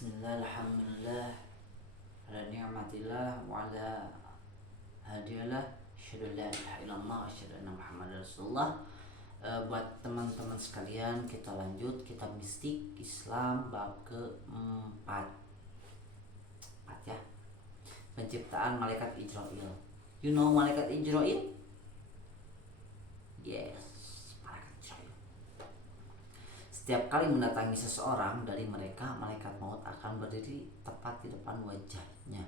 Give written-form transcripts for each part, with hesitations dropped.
Bismillah, alhamdulillah, ala ni'matillah, wa ala hadiyalah, asyhadu an la ilaha illallah, asyhadu anna Muhammadar Rasulullah. Buat teman-teman sekalian, kita lanjut kitab mistik Islam bab keempat. Ya. Penciptaan malaikat Ijrail. You know malaikat Ijrail? Yes, malaikat Ijrail. Setiap kali mendatangi seseorang dari mereka, malaikat maut akan berdiri tepat di depan wajahnya.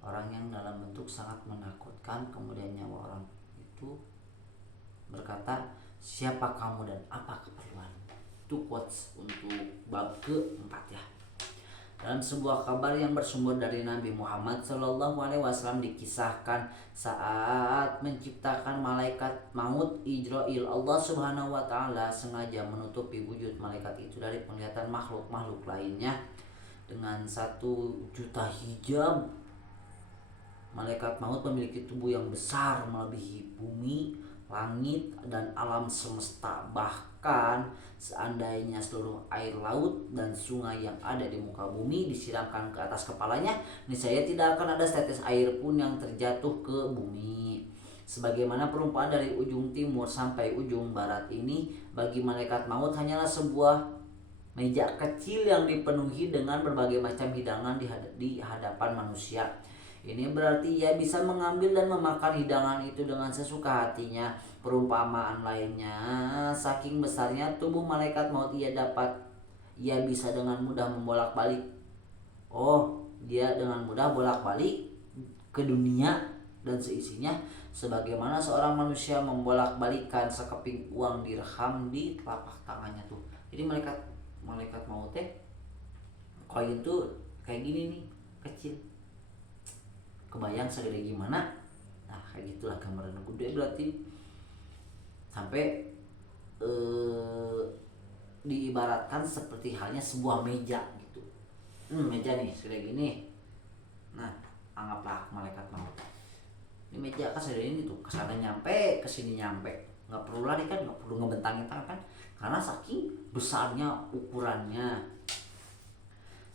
Orang yang dalam bentuk sangat menakutkan. Kemudian nyawa orang itu berkata, "Siapa kamu dan apa keperluanmu?" Itu quotes untuk bab keempat ya. Dalam sebuah kabar yang bersumber dari Nabi Muhammad SAW dikisahkan saat menciptakan malaikat maut Ijrail, Allah Subhanahu wa Ta'ala sengaja menutupi wujud malaikat itu dari penglihatan makhluk-makhluk lainnya dengan 1 juta hijab. Malaikat maut memiliki tubuh yang besar melebihi bumi, langit, dan alam semesta. Bahkan seandainya seluruh air laut dan sungai yang ada di muka bumi disiramkan ke atas kepalanya, niscaya tidak akan ada setetes air pun yang terjatuh ke bumi. Sebagaimana perumpamaan dari ujung timur sampai ujung barat ini, bagi malaikat maut hanyalah sebuah meja kecil yang dipenuhi dengan berbagai macam hidangan di hadapan manusia. Ini berarti ia bisa mengambil dan memakan hidangan itu dengan sesuka hatinya. Perumpamaan lainnya, saking besarnya tubuh malaikat maut ia bisa dengan mudah membolak-balik. Dia dengan mudah bolak-balik ke dunia dan seisinya, sebagaimana seorang manusia membolak-balikkan sekeping uang dirham di telapak tangannya tuh. Jadi malaikat maut koin tuh kayak gini nih, kecil. Kebayang segede gimana? Nah, kayak gitulah gambaran gede berarti. Sampai diibaratkan seperti halnya sebuah meja gitu. Meja nih segede gini. Nah, anggaplah malaikat maut. Ini meja kan segede ini tuh, kesana nyampe, kesini nyampe. Nggak perlu lari kan, nggak perlu ngebentangin tangan kan, karena saking besarnya ukurannya.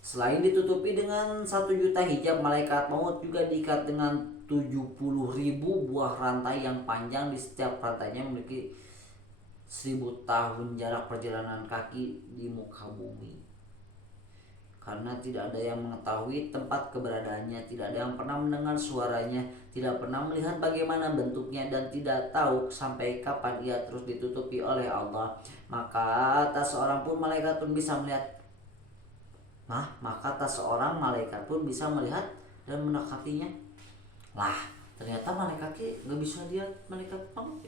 Selain ditutupi dengan 1 juta hijab, malaikat maut juga diikat dengan 70.000 buah rantai yang panjang. Di setiap rantainya memiliki 1000 tahun jarak perjalanan kaki di muka bumi. Karena tidak ada yang mengetahui tempat keberadaannya, tidak ada yang pernah mendengar suaranya, tidak pernah melihat bagaimana bentuknya, dan tidak tahu sampai kapan ia terus ditutupi oleh Allah. Maka tak seorang malaikat pun bisa melihat dan mendekatinya. Lah, ternyata malaikatnya nggak bisa lihat malaikat maut.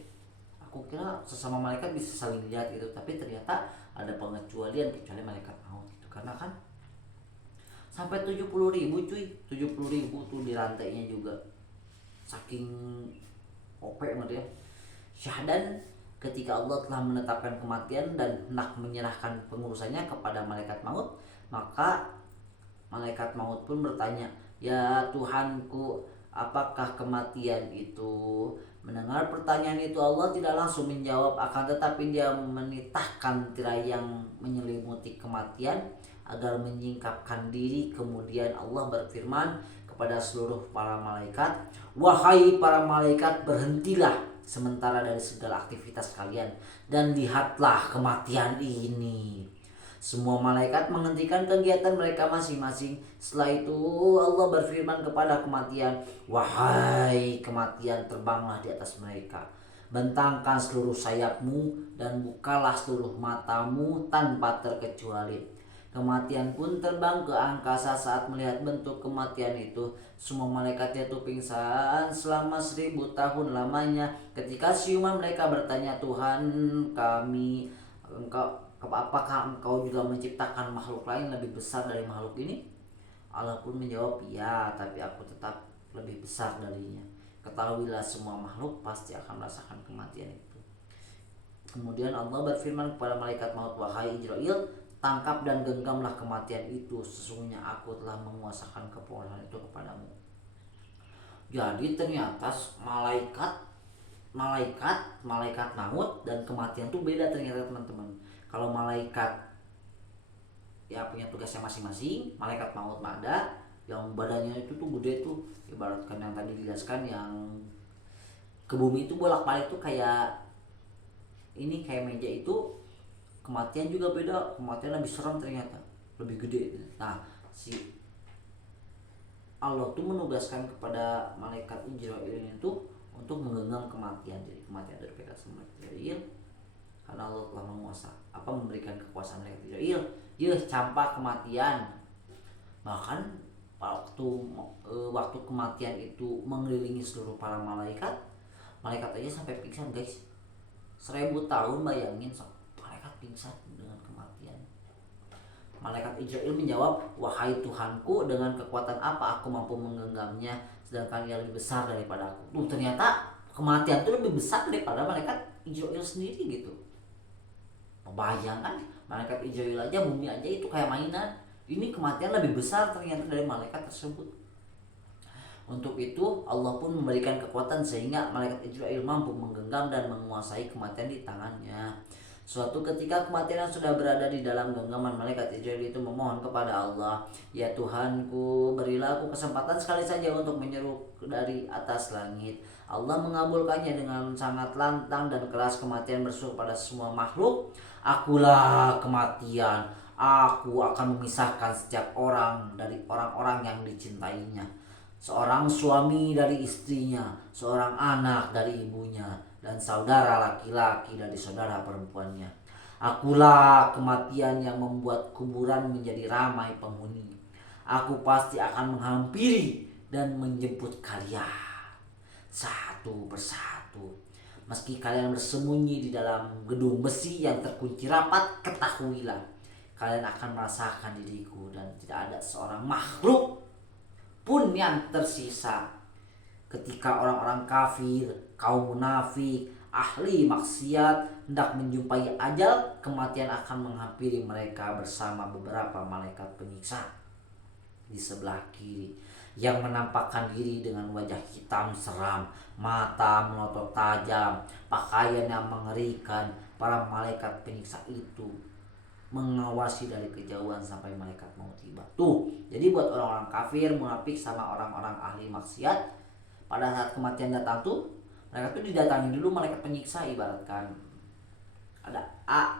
Aku kira sesama malaikat bisa saling lihat gitu, tapi ternyata ada pengecualian kecuali malaikat maut gitu. Karena kan sampai 70.000 cuy, 70.000 tuh di rantainya juga. Saking OP banget ya. Syahdan, ketika Allah telah menetapkan kematian dan hendak menyerahkan pengurusannya kepada malaikat maut, maka malaikat maut pun bertanya, "Ya Tuhanku, apakah kematian itu?" Mendengar pertanyaan itu, Allah tidak langsung menjawab, akan tetapi dia menitahkan tirai yang menyelimuti kematian agar menyingkapkan diri. Kemudian Allah berfirman kepada seluruh para malaikat, "Wahai para malaikat, berhentilah sementara dari segala aktivitas kalian dan lihatlah kematian ini." Semua malaikat menghentikan kegiatan mereka masing-masing. Setelah itu Allah berfirman kepada kematian, "Wahai kematian, terbanglah di atas mereka. Bentangkan seluruh sayapmu dan bukalah seluruh matamu tanpa terkecuali." Kematian pun terbang ke angkasa. Saat melihat bentuk kematian itu, semua malaikat jatuh pingsan selama 1000 tahun lamanya. Ketika siuman mereka bertanya, "Tuhan kami, apakah engkau juga menciptakan makhluk lain lebih besar dari makhluk ini?" Allah pun menjawab, "Ya, tapi aku tetap lebih besar darinya. Ketahuilah semua makhluk pasti akan merasakan kematian itu." Kemudian Allah berfirman kepada malaikat maut, "Wahai Ijrail, tangkap dan genggamlah kematian itu. Sesungguhnya aku telah menguasakan kepuasan itu kepadamu." Jadi ternyata malaikat maut dan kematian itu beda ternyata teman-teman. Kalau malaikat ya punya tugasnya masing-masing. Malaikat maut mah ada yang badannya itu tuh gede tuh, ibaratkan yang tadi dijelaskan yang ke bumi itu bolak-balik tuh kayak ini, kayak meja itu. Kematian juga beda, kematian lebih serem ternyata, lebih gede. Nah, si Allah tuh menugaskan kepada malaikat Israil itu untuk menggenggam kematian. Jadi kematian dari pegang sama Israil, karena Allah telah memberikan kekuasaan malaikat Israil. Campak kematian. Bahkan waktu kematian itu mengelilingi seluruh para malaikat, malaikat aja sampai pingsan guys. 1000 tahun bayangin, malaikat pingsan dengan kematian. Malaikat Israel menjawab, wahai Tuhanku, dengan kekuatan apa aku mampu menggenggamnya, sedangkan ia lebih besar daripada aku. Ternyata kematian itu lebih besar daripada malaikat Israel sendiri gitu. Bayangkan, malaikat Israel aja, bumi aja itu kayak mainan. Ini kematian lebih besar ternyata dari malaikat tersebut. Untuk itu Allah pun memberikan kekuatan sehingga malaikat Israel mampu menggenggam dan menguasai kematian di tangannya. Suatu ketika kematian sudah berada di dalam genggaman, malaikat Israel itu memohon kepada Allah, ya Tuhanku, berilah aku kesempatan sekali saja untuk menyeru dari atas langit. Allah mengabulkannya dengan sangat lantang dan keras. Kematian berseru pada semua makhluk, akulah kematian, aku akan memisahkan setiap orang dari orang-orang yang dicintainya. Seorang suami dari istrinya, seorang anak dari ibunya, dan saudara laki-laki dari saudara perempuannya. Akulah kematian yang membuat kuburan menjadi ramai penghuni. Aku pasti akan menghampiri dan menjemput kalian satu persatu. Meski kalian bersembunyi di dalam gedung besi yang terkunci rapat, ketahuilah kalian akan merasakan diriku, dan tidak ada seorang makhluk pun yang tersisa. Ketika orang-orang kafir, kaum munafik, ahli maksiat hendak menjumpai ajal, kematian akan menghampiri mereka bersama beberapa malaikat penyiksa di sebelah kiri, yang menampakkan diri dengan wajah hitam seram, mata melotot tajam, pakaian yang mengerikan. Para malaikat penyiksa itu mengawasi dari kejauhan sampai malaikat mau tiba. Tuh, jadi buat orang-orang kafir, munafik, sama orang-orang ahli maksiat, pada saat kematian datang tuh, mereka tuh didatangi dulu malaikat penyiksa. Ibaratkan ada A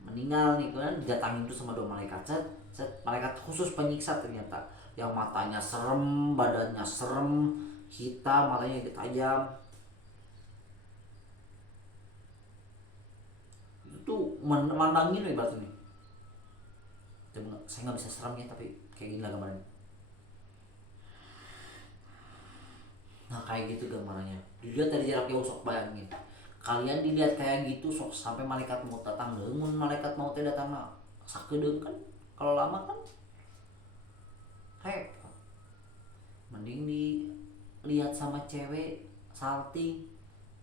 meninggal nih kan, didatangin tuh sama 2 malaikat. Malaikat khusus penyiksa ternyata, yang matanya serem, badannya serem, hitam, matanya tajam. Itu mandangin ibaratnya. Saya nggak bisa seramnya, tapi kayak gini lah gambarnya. Nah kayak gitu gambarnya. Dilihat dari jarak jauh, sok bayangin. Kalian dilihat kayak gitu, sok sampai malaikat maut datang. Mun malaikat maut datang mah sakedeung kan. Kalau lama kan repot. Mending dilihat sama cewek salting.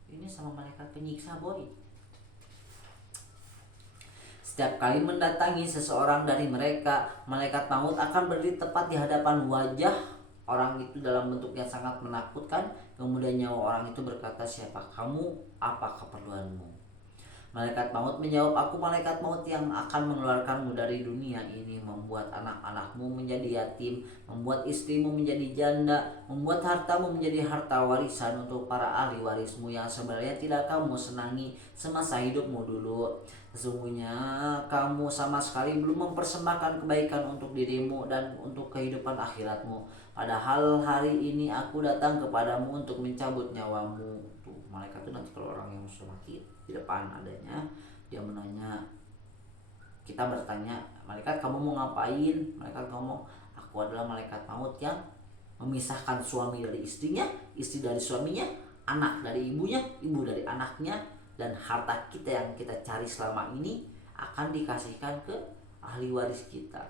Ini sama malaikat penyiksa boy. Setiap kali mendatangi seseorang dari mereka, malaikat maut akan berdiri tepat di hadapan wajah orang itu dalam bentuk yang sangat menakutkan. Kemudian nyawa orang itu berkata, siapa kamu? Apa keperluanmu? Malaikat maut menjawab, aku malaikat maut yang akan mengeluarkanmu dari dunia ini, membuat anak-anakmu menjadi yatim, membuat istrimu menjadi janda, membuat hartamu menjadi harta warisan untuk para ahli warismu yang sebenarnya tidak kamu senangi semasa hidupmu dulu. Sesungguhnya kamu sama sekali belum mempersembahkan kebaikan untuk dirimu dan untuk kehidupan akhiratmu. Padahal hari ini aku datang kepadamu untuk mencabut nyawamu. Tuh, malaikat itu nanti kalau orang yang sudah mati di depan adanya, dia menanya, kita bertanya, malaikat kamu mau ngapain? Malaikat ngomong, aku adalah malaikat maut yang memisahkan suami dari istrinya, istri dari suaminya, anak dari ibunya, ibu dari anaknya, dan harta kita yang kita cari selama ini akan dikasihkan ke ahli waris kita.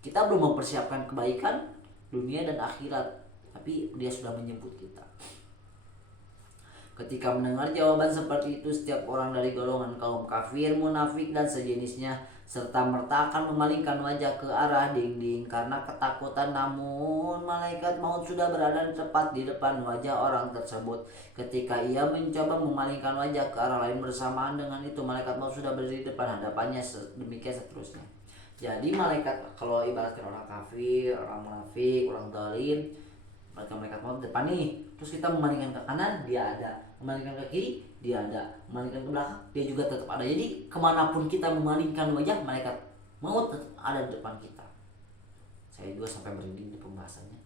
Kita belum mempersiapkan kebaikan dunia dan akhirat, tapi dia sudah menjemput kita. Ketika mendengar jawaban seperti itu, setiap orang dari golongan kaum kafir, munafik, dan sejenisnya serta merta akan memalingkan wajah ke arah dinding karena ketakutan. Namun malaikat maut sudah berada tepat di depan wajah orang tersebut. Ketika ia mencoba memalingkan wajah ke arah lain, bersamaan dengan itu malaikat maut sudah berdiri di depan hadapannya. Demikian seterusnya. Jadi malaikat kalau ibaratkan orang kafir, orang munafik, orang zalim, malaikat maut depan nih, terus kita memalingkan ke kanan dia ada, memalingkan ke kiri dia ada, memalingkan ke belakang dia juga tetap ada. Jadi kemanapun kita memalingkan wajah, malaikat maut tetap ada di depan kita. Saya juga sampai merinding di pembahasannya.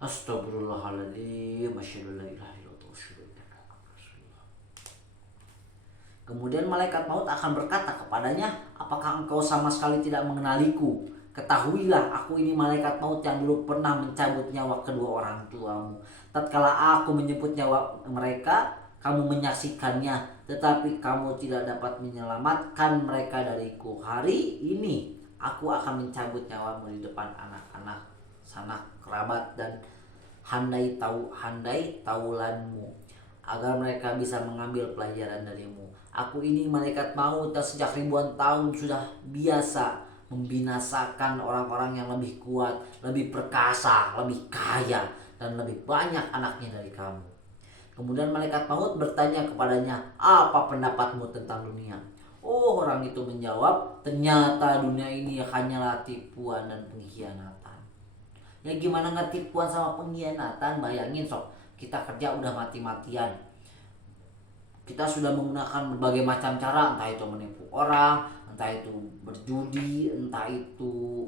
Astagfirullahaladzim, asyhadu an la ilaha illallah, asyhadu anna Muhammadar Rasulullah. Kemudian malaikat maut akan berkata kepadanya, apakah engkau sama sekali tidak mengenaliku? Ketahuilah, aku ini malaikat maut yang dulu pernah mencabut nyawa kedua orang tuamu. Tatkala aku menjemput nyawa mereka, kamu menyaksikannya, tetapi kamu tidak dapat menyelamatkan mereka dariku. Hari ini aku akan mencabut nyawamu di depan anak-anak, sanak kerabat dan handai taulanmu, agar mereka bisa mengambil pelajaran darimu. Aku ini malaikat maut yang sejak ribuan tahun sudah biasa membinasakan orang-orang yang lebih kuat, lebih perkasa, lebih kaya, dan lebih banyak anaknya dari kamu. Kemudian malaikat maut bertanya kepadanya, apa pendapatmu tentang dunia? Oh, orang itu menjawab, ternyata dunia ini hanyalah tipuan dan pengkhianatan. Ya gimana nggak tipuan sama pengkhianatan? Bayangin sok, kita kerja udah mati-matian, kita sudah menggunakan berbagai macam cara, entah itu menipu orang, entah itu berjudi, entah itu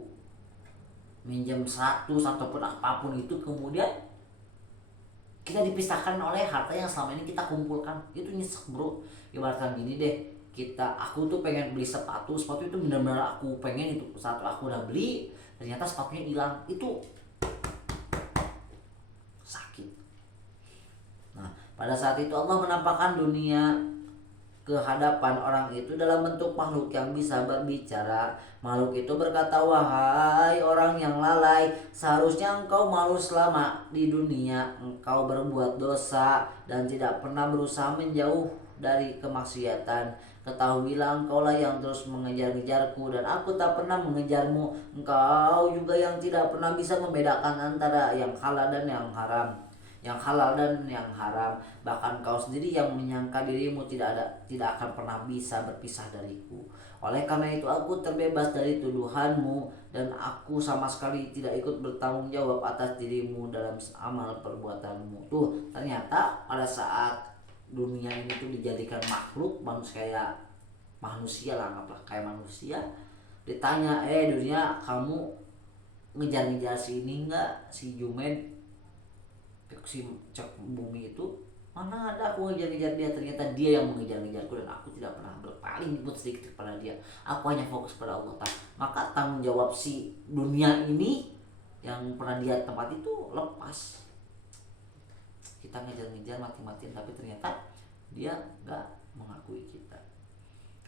minjem 100 ataupun apapun itu, kemudian kita dipisahkan oleh harta yang selama ini kita kumpulkan. Itu nyesek bro. Ibaratkan gini deh, aku tuh pengen beli sepatu itu benar-benar aku pengen, itu saat aku udah beli ternyata sepatunya hilang, itu sakit. Nah, pada saat itu Allah menampakkan dunia ke hadapan orang itu dalam bentuk makhluk yang bisa berbicara. Makhluk itu berkata, wahai orang yang lalai, seharusnya engkau malu selama di dunia. Engkau berbuat dosa dan tidak pernah berusaha menjauh dari kemaksiatan. Ketahuilah, engkaulah yang terus mengejar-ngejarku dan aku tak pernah mengejarmu. Engkau juga yang tidak pernah bisa membedakan antara yang halal dan yang haram, bahkan kau sendiri yang menyangka dirimu tidak akan pernah bisa berpisah dariku. Oleh karena itu aku terbebas dari tuduhanmu dan aku sama sekali tidak ikut bertanggung jawab atas dirimu dalam amal perbuatanmu. Tuh, ternyata pada saat dunia ini tuh dijadikan makhluk manusia lah, anggaplah kayak manusia, ditanya, dunia kamu ngejar-ngejar si ini enggak, si Jumed, si cek bumi itu, mana ada aku ngejar-ngejar dia, ternyata dia yang mengejar-ngejarku dan aku tidak pernah berpaling pun sedikit kepada dia. Aku hanya fokus pada Allah. Maka tanggung jawab si dunia ini yang pernah dia tempat itu lepas. Kita ngejar-ngejar mati-matian tapi ternyata dia gak mengakui kita.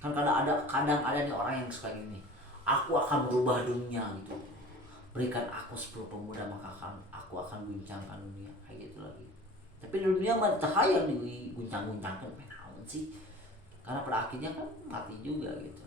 Kan kadang ada nih orang yang suka gini, aku akan merubah dunia gitu, berikan aku 10 pemuda maka aku akan guncangkan dunia, kayak gitu lagi. Tapi dunia mah cahaya diguncang-guncangkan menaun sih, karena pada akhirnya kan mati juga gitu.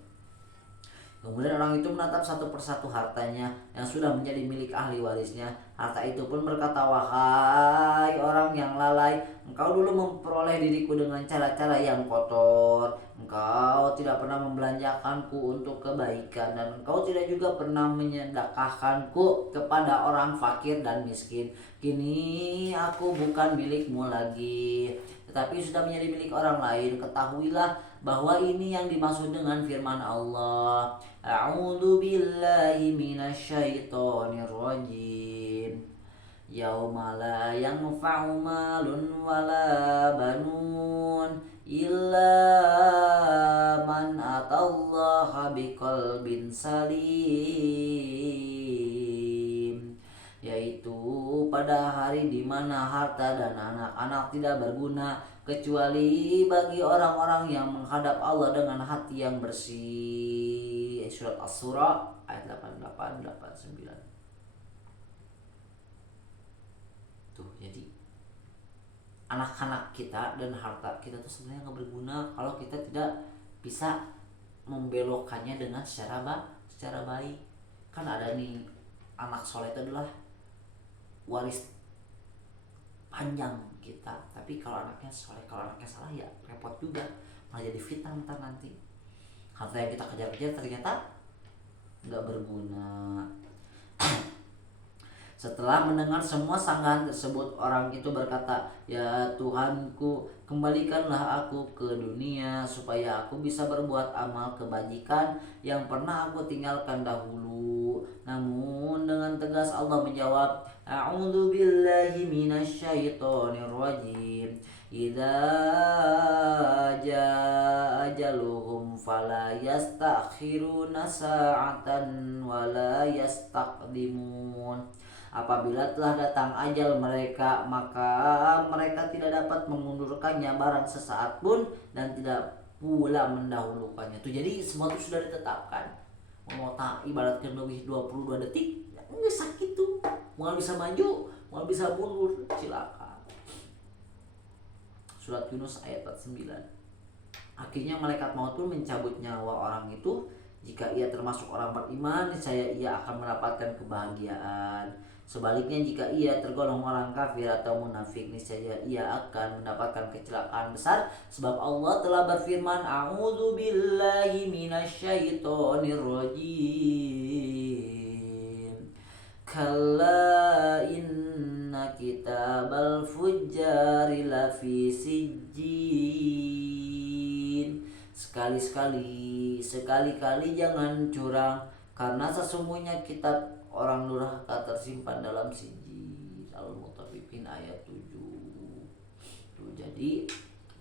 Kemudian orang itu menatap satu persatu hartanya yang sudah menjadi milik ahli warisnya. Harta itu pun berkata, wahai orang yang lalai, engkau dulu memperoleh diriku dengan cara-cara yang kotor. Engkau tidak pernah membelanjakanku untuk kebaikan dan engkau tidak juga pernah menyedekahkanku kepada orang fakir dan miskin. Kini aku bukan milikmu lagi, tetapi sudah menjadi milik orang lain. Ketahuilah bahwa ini yang dimaksud dengan firman Allah, A'udzu billahi minasyaitonir rajim. Yauma la yanfa'u malun wala banun illa man atallaha biqalbin salim. Yaitu pada hari di mana harta dan anak-anak tidak berguna kecuali bagi orang-orang yang menghadap Allah dengan hati yang bersih. Surat As-Surah ayat 88 89. Tuh, jadi anak-anak kita dan harta kita tuh sebenarnya nggak berguna kalau kita tidak bisa membelokkannya dengan secara baik. Kan ada nih, anak soleh itu adalah waris panjang kita, tapi kalau anaknya soleh, kalau anaknya salah ya repot juga, malah jadi fitnah nanti. Harta yang kita kejar-kejar ternyata nggak berguna. Setelah mendengar semua sanggahan tersebut, orang itu berkata, "Ya Tuhanku, kembalikanlah aku ke dunia supaya aku bisa berbuat amal kebajikan yang pernah aku tinggalkan dahulu." Namun dengan tegas Allah menjawab, "A'udzu billahi minasyaitonir rajim. Idza jaa ajaluhum fala yastakhiruna sa'atan wala yastaqdimun." Apabila telah datang ajal mereka, maka mereka tidak dapat mengundurkannya barang sesaat pun dan tidak pula mendahulukannya. Tuh, jadi semua itu sudah ditetapkan. Mau tak ibaratkan lebih 22 detik, ya enggak sakit tuh. Mau bisa maju, mau bisa mundur, silakan. Surat Yunus ayat 49. Akhirnya malaikat maut pun mencabut nyawa orang itu. Jika ia termasuk orang beriman, niscaya ia akan mendapatkan kebahagiaan. Sebaliknya jika ia tergolong orang kafir atau munafik, niscaya ia akan mendapatkan kecelakaan besar. Sebab Allah telah berfirman, "A'udzu billahi minasyaitonir rajim. Kalla inna kitabal fujjari lafi sijjin." Sekali-kali jangan curang, karena sesungguhnya kitab orang durhaka tersimpan dalam sijil. Al-Mutaffifin ayat 7. Tuh, jadi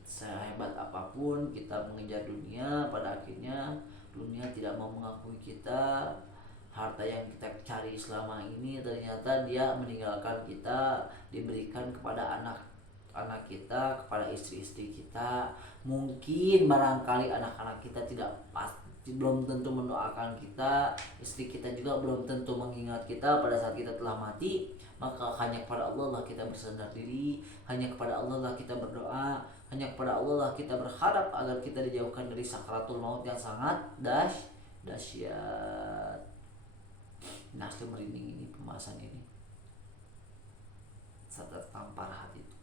sehebat apapun kita mengejar dunia, pada akhirnya dunia tidak mau mengakui kita. Harta yang kita cari selama ini ternyata dia meninggalkan kita, diberikan kepada anak kita, kepada istri-istri kita. Mungkin barangkali anak-anak kita tidak belum tentu mendoakan kita, istri kita juga belum tentu mengingat kita pada saat kita telah mati. Maka hanya kepada Allah lah kita bersandar diri, hanya kepada Allah lah kita berdoa, hanya kepada Allah lah kita berharap agar kita dijauhkan dari sakaratul maut yang sangat dahsyat. Nah, asli merinding ini pembahasan ini, saat tertampar hati itu.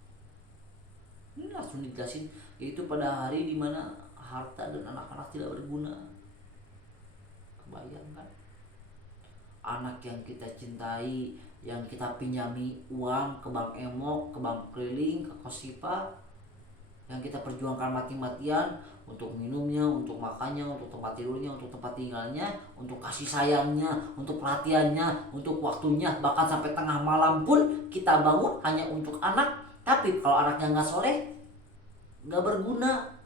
Ini langsung dijelasin, yaitu pada hari dimana harta dan anak-anak tidak berguna. Bayangkan, anak yang kita cintai, yang kita pinjami uang ke bank emok, ke bank keliling, ke Kosipa, yang kita perjuangkan mati-matian untuk minumnya, untuk makannya, untuk tempat tidurnya, untuk tempat tinggalnya, untuk kasih sayangnya, untuk perhatiannya, untuk waktunya, bahkan sampai tengah malam pun kita bangun hanya untuk anak. Tapi kalau anaknya nggak soleh, nggak berguna.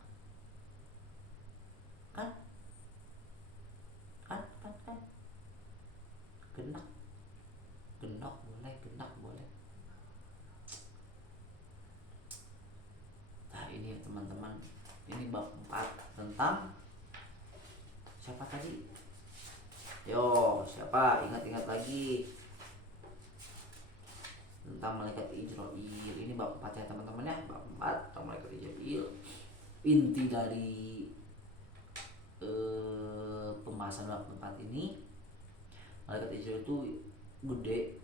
Gendak boleh. Nah, ini teman-teman, ini bab 4 tentang siapa tadi? Siapa? Ingat-ingat lagi tentang malaikat Israil. Ini bab 4 ya teman-teman ya, bab 4 tentang malaikat Israil. Inti dari pembahasan bab 4 ini, malaikat Israil itu gede,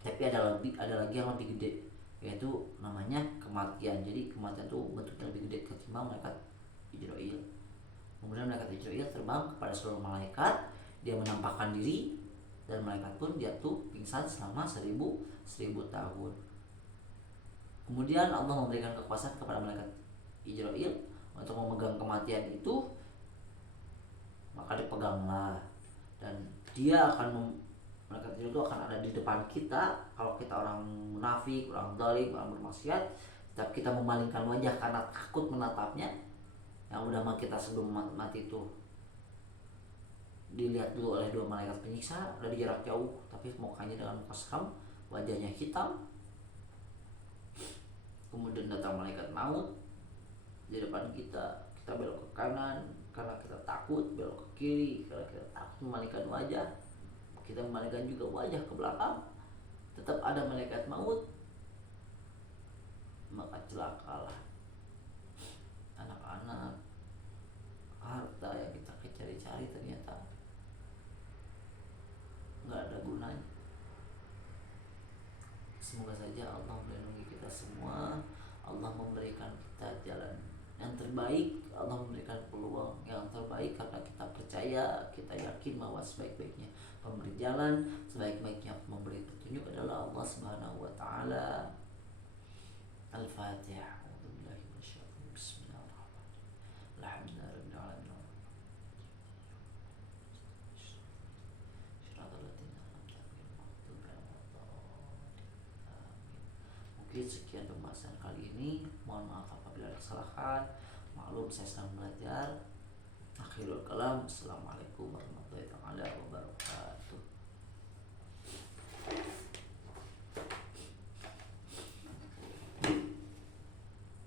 tapi ada lagi yang lebih gede, yaitu namanya kematian. Jadi kematian itu bentuknya lebih gede ketimbang malaikat Israil. Kemudian malaikat Israil terbang kepada seluruh malaikat, dia menampakkan diri, dan malaikat pun jatuh pingsan selama 1000 tahun. Kemudian Allah memberikan kekuasaan kepada malaikat Israil untuk memegang kematian itu. Maka dipeganglah, dan dia malaikat Israil itu akan ada di depan kita. Kalau kita orang munafik, orang zalim, orang bermaksiat, setiap kita memalingkan wajah karena takut menatapnya, yang udah mah kita sebelum mati itu dilihat dulu oleh 2 malaikat penyiksa dari jarak jauh, tapi mukanya dengan muka seram, wajahnya hitam. Kemudian datang malaikat maut di depan kita belok ke kanan karena kita takut, belok ke kiri karena kita takut memalingkan wajah. Kita memalingkan juga wajah ke belakang, tetap ada malaikat maut. Maka celakalah anak-anak, harta yang kita cari-cari ternyata nggak ada gunanya. Semoga saja Allah melindungi kita semua, Allah memberikan kita jalan yang terbaik, Allah memberikan peluang yang terbaik, karena percaya, kita yakin bahwa sebaik-baiknya pemberi jalan, sebaik-baiknya memberi petunjuk adalah Allah Subhanahu wa taala. Al-Fatihah. Bismillahirrahmanirrahim. Alhamdulillahirabbil alamin. Mungkin sekian pembahasan kali ini. Mohon maaf apabila ada kesalahan. Maklum saya sedang belajar. Akhirul kalam. Assalamualaikum.